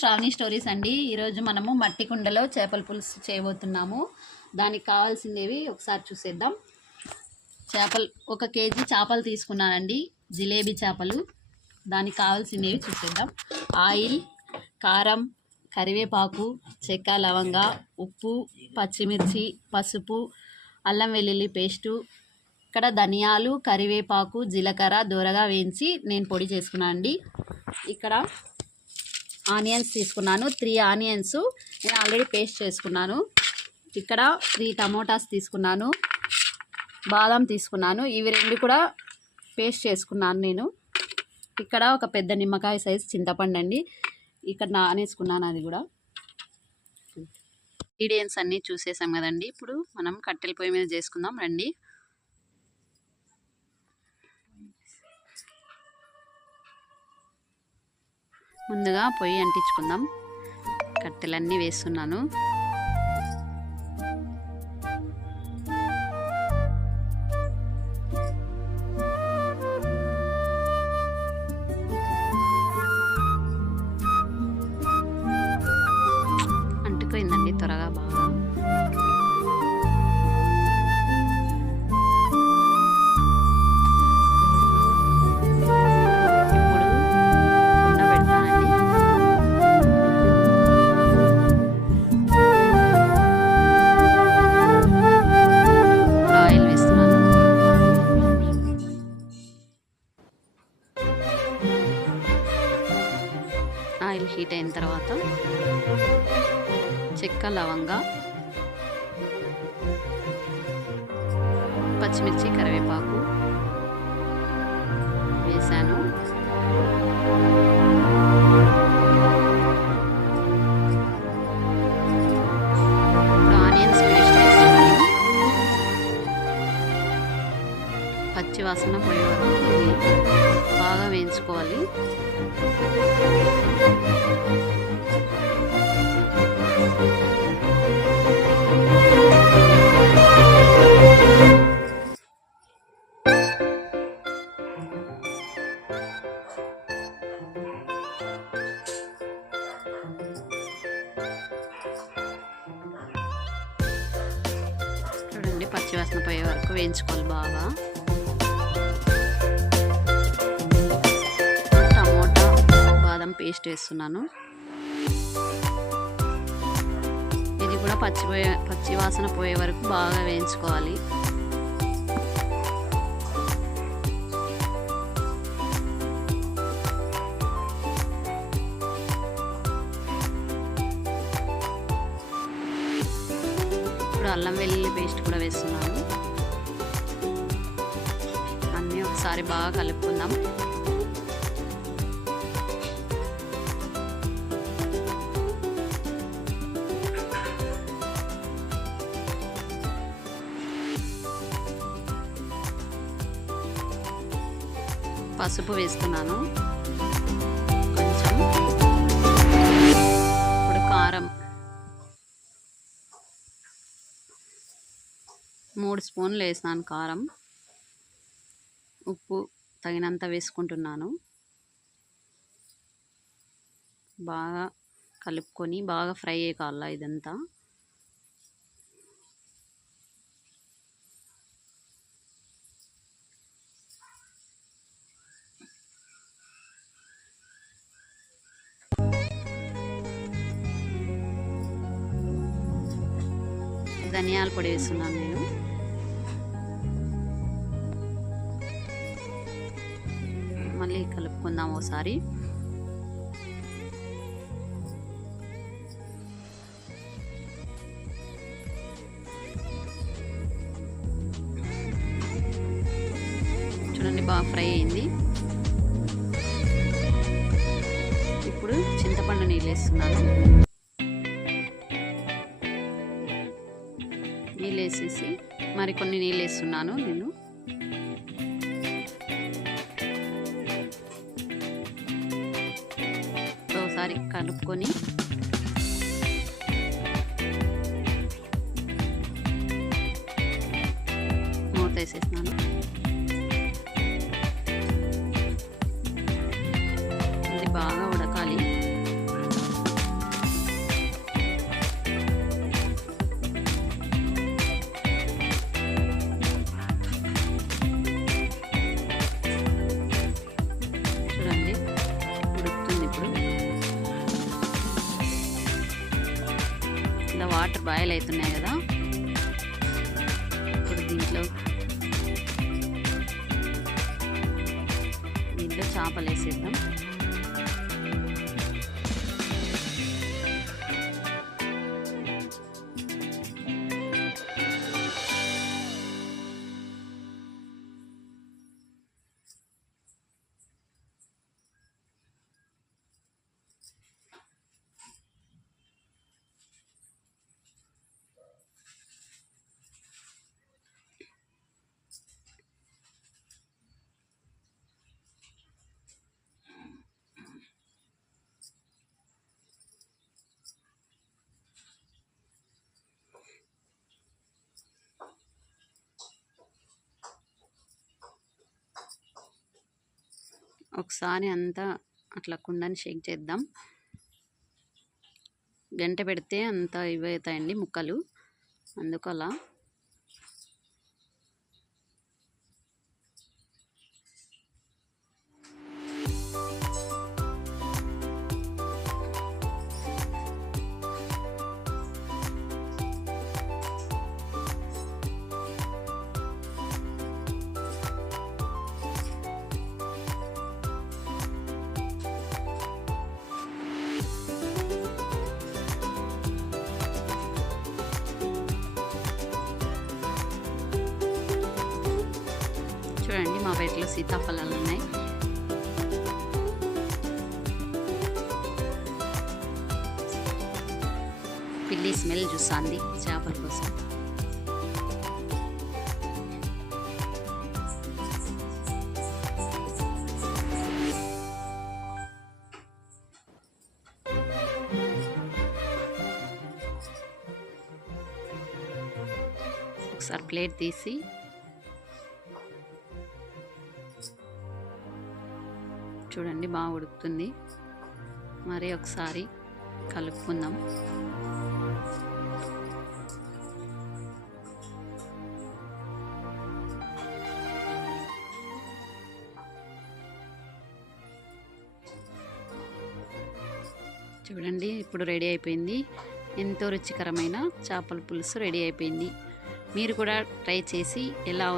Shravani stories అండి. ఈరోజు మనము మట్టి కుండలో చేపల పులుసు చేయబోతున్నాము. దానికి కావాల్సినవి ఒకసారి చూసేద్దాం. చేపలు 1 కేజీ చేపలు తీసుకున్నానండి, జిలేబీ చేపలు. దానికి కావాల్సినవి చూసేద్దాం. ఆయిల్, కారం, కరివేపాకు, చెక్క, లవంగ, ఉప్పు, పచ్చిమిర్చి, పసుపు, అల్లం వెల్లుల్లి పేస్టు, ఇక్కడ ధనియాలు, కరివేపాకు, జీలకర్ర దూరగా వేయించి నేను పొడి చేసుకున్నాను అండి. ఇక్కడ ఆనియన్స్ తీసుకున్నాను, 3 ఆనియన్స్ నేను ఆల్రెడీ పేస్ట్ చేసుకున్నాను. ఇక్కడ 3 టమోటాస్ తీసుకున్నాను, బాదం తీసుకున్నాను, ఇవి 2 కూడా పేస్ట్ చేసుకున్నాను నేను. ఇక్కడ ఒక పెద్ద నిమ్మకాయ సైజు చింతపండు అండి, ఇక్కడ నానేసుకున్నాను అది కూడా. ఇంగ్రీడియంట్స్ అన్నీ చూసేసాం కదండి. ఇప్పుడు మనం కట్టెల పొయ్యి మీద చేసుకుందాం రండి. ముందుగా పొయ్యి అంటించుకుందాం. కట్టెలన్నీ వేస్తున్నాను. అంటుకోయిందండి త్వరగా బాగా. ఆయిల్ హీట్ అయిన తర్వాత చెక్క, లవంగ, పచ్చిమిర్చి, కరివేపాకు వేసాను. ఇప్పుడు ఆనియన్స్ పేస్ట్ వేస్తున్నాను. పచ్చి వాసన పోయే వరకు ఇది బాగా వేయించుకోవాలి. చూడండి, పచ్చి వాసన పోయే వరకు వేయించుకోవాలి బాగా. టమోటా, బాదం పేస్ట్ వేస్తున్నాను. ఇది కూడా పచ్చి వాసన పోయే వరకు బాగా వేయించుకోవాలి. ఇప్పుడు అల్లం వెల్లుల్లి పేస్ట్ కూడా వేస్తున్నాను. అన్నీ ఒకసారి బాగా కలుపుకుందాం. పసుపు వేస్తున్నాను కొంచెం. ఇప్పుడు కారం 3 స్పూన్లు వేసినాను కారం. ఉప్పు తగినంత వేసుకుంటున్నాను. బాగా కలుపుకొని బాగా ఫ్రై అయ్యాల ఇదంతా. ధనియాల పొడి వేస్తున్నాను నేను. మళ్ళీ కలుపుకుందాం ఒకసారి. చూడండి, బాగా ఫ్రై అయింది. ఇప్పుడు చింతపండు నీళ్ళు వేస్తున్నాను. నీళ్ళు వేసేసి మరికొన్ని నీళ్ళు వేస్తున్నాను నేను. ఒకసారి కలుపుకొని మూత వేసేసినాను. ఇది బాగా ఉడకాలి. బాయిల్ అవుతున్నాయి కదా, ఇప్పుడు దీంట్లో చేపలు వేసేద్దాం. ఒకసారి అంతా అట్లా కుండని షేక్ చేద్దాం. గంట పెడితే అంత ఇవవుతాయండి ముక్కలు, అందుకు అలా. చూడండి మా పెరట్లో సీతాఫలాలు ఉన్నాయి. పిల్లి స్మెల్ చూస్తుంది చేపల కోసం. ఒకసారి ప్లేట్ తీసి చూడండి బాగా ఉడుకుతుంది. మరి ఒకసారి కలుపుకుందాం. చూడండి ఇప్పుడు రెడీ అయిపోయింది. ఎంతో రుచికరమైన చేపల పులుసు రెడీ అయిపోయింది. మీరు కూడా ట్రై చేసి ఎలా